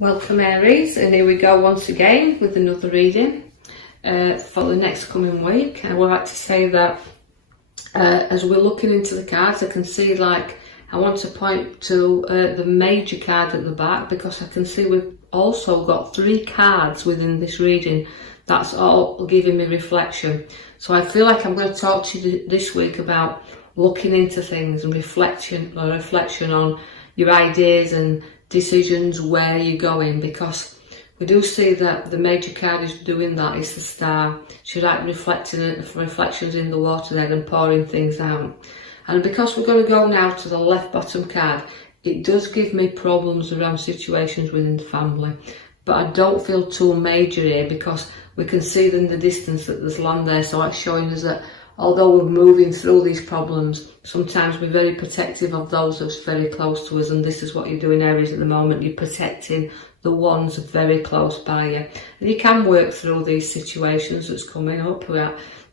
Welcome Aries, and here we go once again with another reading for the next coming week. I would like to say that as we're looking into the cards, I can see, like, I want to point to the major card at the back, because I can see we've also got 3 cards within this reading. That's all giving me reflection. So I feel like I'm going to talk to you this week about looking into things and reflection on your ideas and decisions, where you're going, because we do see that the major card is doing that. It's the Star. She's like reflections in the water there and pouring things out. And because we're going to go now to the left bottom card, it does give me problems around situations within the family, but I don't feel too major here, because we can see in the distance that there's land there. So it's showing us that although we're moving through these problems, sometimes we're very protective of those that's very close to us, and this is what you're doing, Aries, at the moment. You're protecting the ones very close by you. And you can work through these situations that's coming up,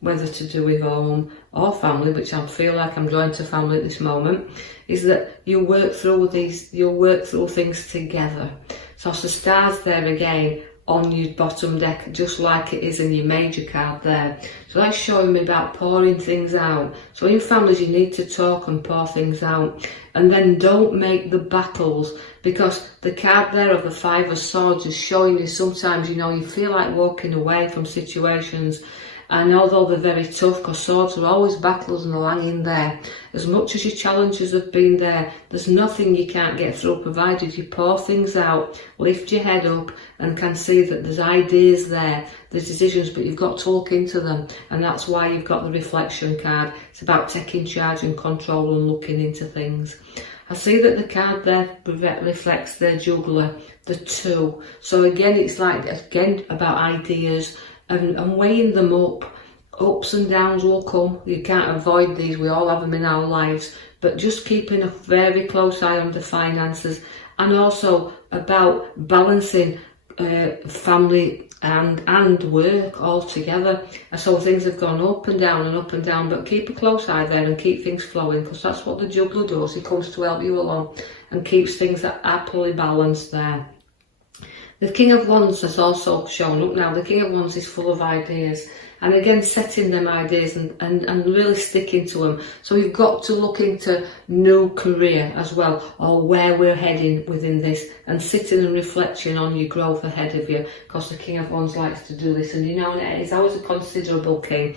whether to do with home or family, which I feel like I'm drawing to family at this moment, is that you work through things together. So the Star's there again on your bottom deck, just like it is in your major card there. So that's showing me about pouring things out. So in families, you need to talk and pour things out, and then don't make the battles, because the card there of the 5 of Swords is showing you sometimes, you feel like walking away from situations. And although they're very tough, because swords are always battles and they're hanging there, as much as your challenges have been there, there's nothing you can't get through, provided you pour things out, lift your head up, and can see that there's ideas there, there's decisions, but you've got to look into them. And that's why you've got the reflection card. It's about taking charge and control and looking into things. I see that the card there reflects the Juggler, the 2. So again, it's like, about ideas, and weighing them up. Ups and downs will come. You can't avoid these. We all have them in our lives. But just keeping a very close eye on the finances, and also about balancing family and work all together. So things have gone up and down, but keep a close eye there and keep things flowing, because that's what the Juggler does. He comes to help you along and keeps things happily balanced there. The King of Wands has also shown up now. The King of Wands is full of ideas, and again, setting them ideas and really sticking to them. So you've got to look into new career as well, or where we're heading within this, and sitting and reflecting on your growth ahead of you, because the King of Wands likes to do this. And he's always a considerable king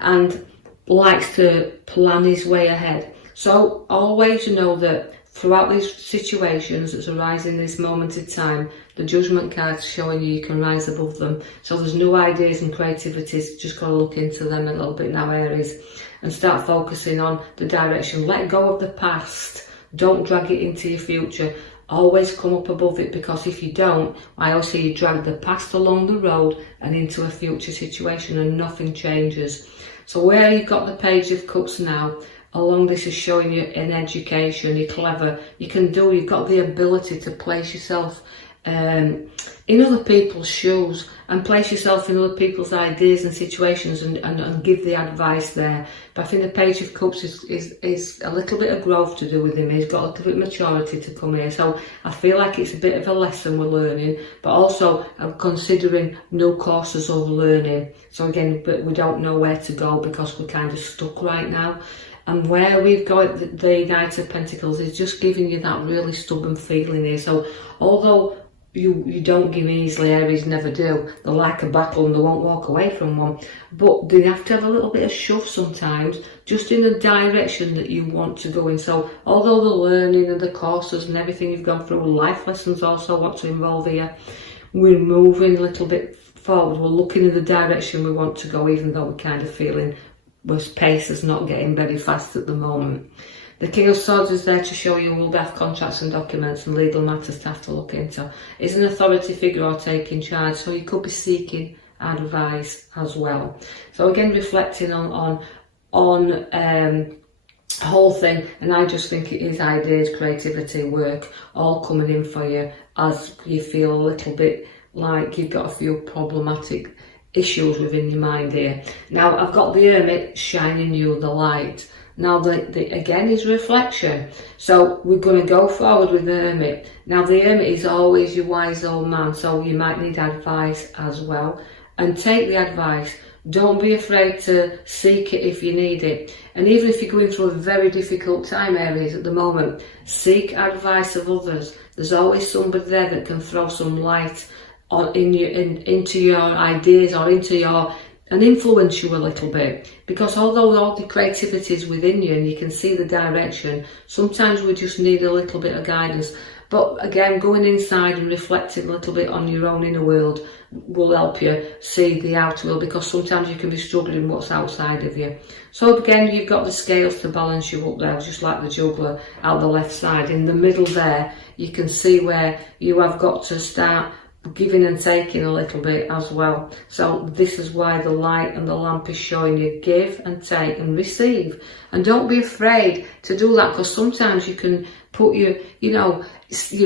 and likes to plan his way ahead. So always that throughout these situations that's arising in this moment in time, the Judgment card's showing you can rise above them. So there's new ideas and creativities. Just got to look into them a little bit now, Aries, and start focusing on the direction. Let go of the past. Don't drag it into your future. Always come up above it, because if you don't, I also see you drag the past along the road and into a future situation, and nothing changes. So where you've got the Page of Cups now, along this is showing you in education, you're clever, you've got the ability to place yourself in other people's shoes, and place yourself in other people's ideas and situations, and give the advice there. But I think the Page of Cups is a little bit of growth to do with him. He's got a little bit of maturity to come here. So I feel like it's a bit of a lesson we're learning, but also I'm considering new courses of learning. So again, but we don't know where to go, because we're kind of stuck right now. And where we've got the Knight of Pentacles is just giving you that really stubborn feeling here. So although you don't give in easily, Aries never do. They're like a battle and they won't walk away from one. But they have to have a little bit of shove sometimes, just in the direction that you want to go in. So although the learning and the courses and everything you've gone through, life lessons also want to involve here, we're moving a little bit forward. We're looking in the direction we want to go, even though we're kind of feeling whereas pace is not getting very fast at the moment. The King of Swords is there to show you we'll have contracts and documents and legal matters to have to look into. Is an authority figure or taking charge, so you could be seeking advice as well. So again, reflecting on whole thing, and I just think it is ideas, creativity, work, all coming in for you as you feel a little bit like you've got a few problematic issues within your mind here. Now I've got the Hermit shining you the light. Now the again is reflection. So we're going to go forward with the Hermit. Now the Hermit is always your wise old man, so you might need advice as well. And take the advice. Don't be afraid to seek it if you need it. And even if you're going through a very difficult time, Aries, at the moment, seek advice of others. There's always somebody there that can throw some light on into your ideas or and influence you a little bit. Because although all the creativity is within you and you can see the direction, sometimes we just need a little bit of guidance. But again, going inside and reflecting a little bit on your own inner world will help you see the outer world, because sometimes you can be struggling what's outside of you. So again, you've got the scales to balance you up there, just like the juggler out the left side. In the middle there, you can see where you have got to start giving and taking a little bit as well. So this is why the light and the lamp is showing you give and take and receive. And don't be afraid to do that, because sometimes you can put your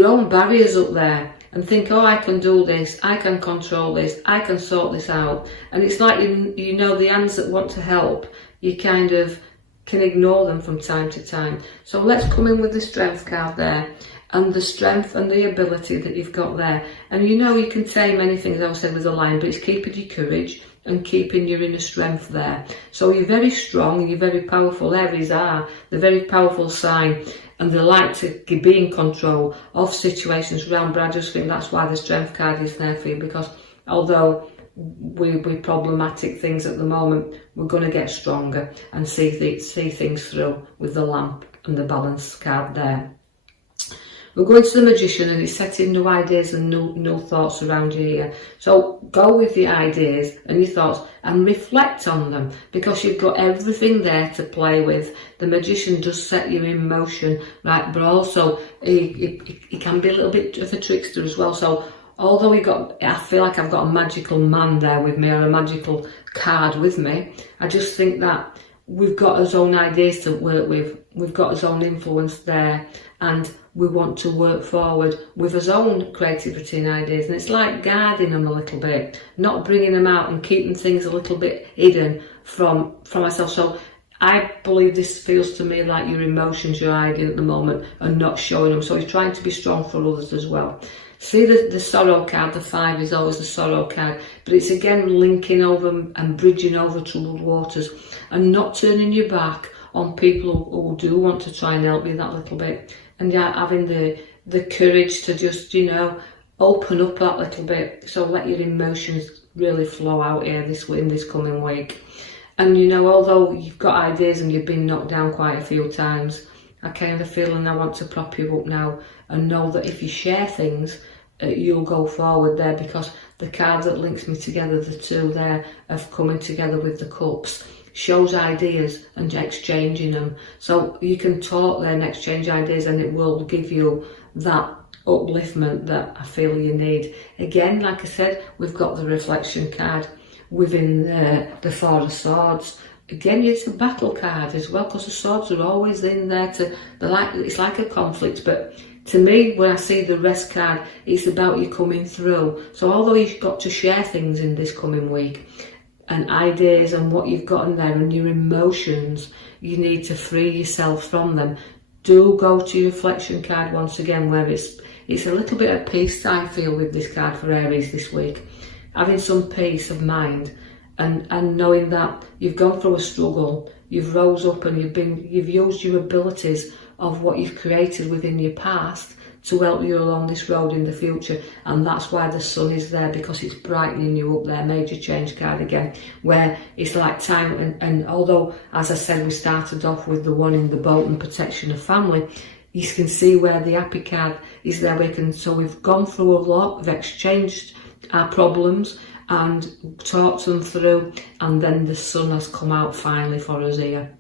own barriers up there and think, oh, I can do this, I can control this, I can sort this out. And it's like, the hands that want to help, you kind of can ignore them from time to time. So let's come in with the Strength card there, and the strength and the ability that you've got there. And you can say many things, I said with the Lion, but it's keeping your courage and keeping your inner strength there. So you're very strong and you're very powerful. Aries are the very powerful sign, and they like to be in control of situations around. But I just think that's why the Strength card is there for you, because although we're problematic things at the moment, we're going to get stronger and see things through with the Lamp and the Balance card there. We're going to the Magician, and he's setting new ideas and new thoughts around you here. So go with the ideas and your thoughts and reflect on them, because you've got everything there to play with. The Magician does set you in motion, right? But also he can be a little bit of a trickster as well. So although I feel like I've got a magical man there with me, or a magical card with me, I just think that we've got our own ideas to work with. We've got our own influence there, and we want to work forward with our own creativity and ideas. And it's like guarding them a little bit, not bringing them out and keeping things a little bit hidden from myself. So I believe this feels to me like your emotions you're hiding at the moment and not showing them. So he's trying to be strong for others as well. See the Sorrow card, the 5 is always the Sorrow card, but it's again linking over and bridging over troubled waters and not turning your back on people who do want to try and help you that little bit. And having the courage to just, open up that little bit. So let your emotions really flow out here in this coming week. And although you've got ideas and you've been knocked down quite a few times, I kind of feel and I want to prop you up now and know that if you share things, you'll go forward there, because the card that links me together, the two there of coming together with the Cups, shows ideas and exchanging them. So you can talk there and exchange ideas, and it will give you that upliftment that I feel you need. Again, like I said, we've got the Reflection card within the 4 of Swords. Again, it's a battle card as well, because the swords are always in there it's like a conflict. But to me, when I see the Rest card, it's about you coming through. So although you've got to share things in this coming week, and ideas and what you've got in there and your emotions, you need to free yourself from them. Do go to your Reflection card once again, where it's a little bit of peace I feel with this card for Aries this week. Having some peace of mind and knowing that you've gone through a struggle, you've rose up and you've used your abilities of what you've created within your past to help you along this road in the future. And that's why the Sun is there, because it's brightening you up there. Major change card again, where it's like time, and although, as I said, we started off with the one in the boat and protection of family, you can see where the Happy card is there. So we've gone through a lot, we've exchanged our problems and talked them through, and then the Sun has come out finally for us here.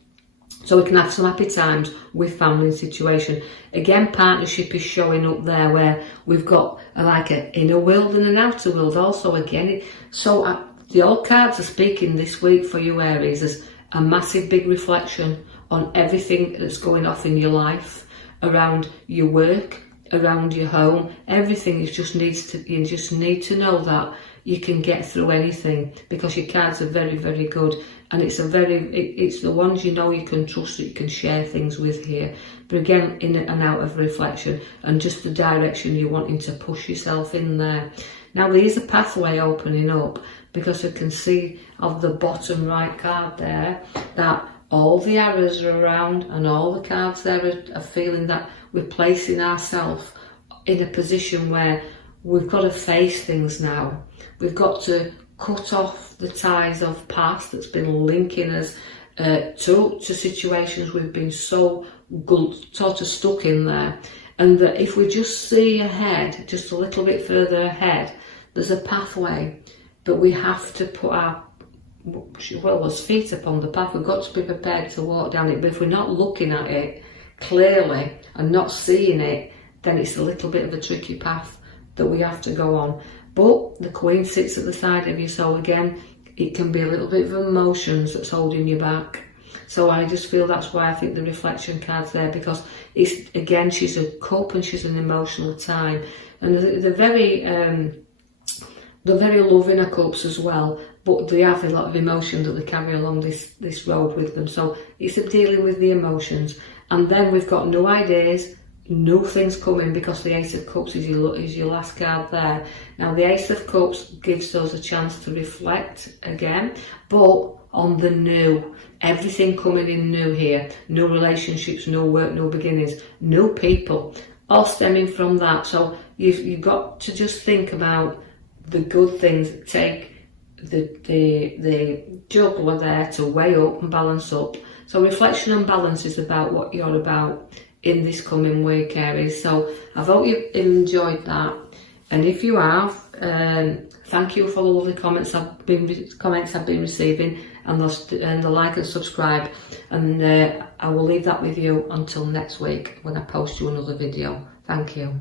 So we can have some happy times with family and situation. Again, partnership is showing up there, where we've got like an inner world and an outer world also again. So the old cards are speaking this week for you, Aries, as a massive big reflection on everything that's going off in your life, around your work, around your home. Everything you just need to know that you can get through anything, because your cards are very, very good. and it's it's the ones you know you can trust, that you can share things with here. But again, in and out of reflection, and just the direction you're wanting to push yourself in there. Now there's a pathway opening up, because I can see of the bottom right card there that all the arrows are around, and all the cards there are feeling that we're placing ourselves in a position where we've got to face things now. We've got to cut off the ties of past that's been linking us to situations we've been so sort of stuck in there. And that if we just see ahead, just a little bit further ahead, there's a pathway, but we have to put our feet upon the path. We've got to be prepared to walk down it. But if we're not looking at it clearly and not seeing it, then it's a little bit of a tricky path that we have to go on. But the Queen sits at the side of you, so again, it can be a little bit of emotions that's holding you back. So I just feel that's why I think the reflection card's there, because it's, again, she's a cup and she's an emotional time, and they're very loving, her cups as well, but they have a lot of emotion that they carry along this road with them. So it's dealing with the emotions. And then we've got new ideas, new things coming, because the Ace of Cups is your last card there. Now the Ace of Cups gives us a chance to reflect again, but on the new, everything coming in new here, new relationships, new work, new beginnings, new people, all stemming from that. So you've got to just think about the good things. Take the juggler there to weigh up and balance up. So reflection and balance is about what you're about in this coming week, Aries. So I hope you've enjoyed that, and if you have, thank you for the lovely comments I've been receiving, and the like and subscribe, and I will leave that with you until next week when I post you another video. Thank you.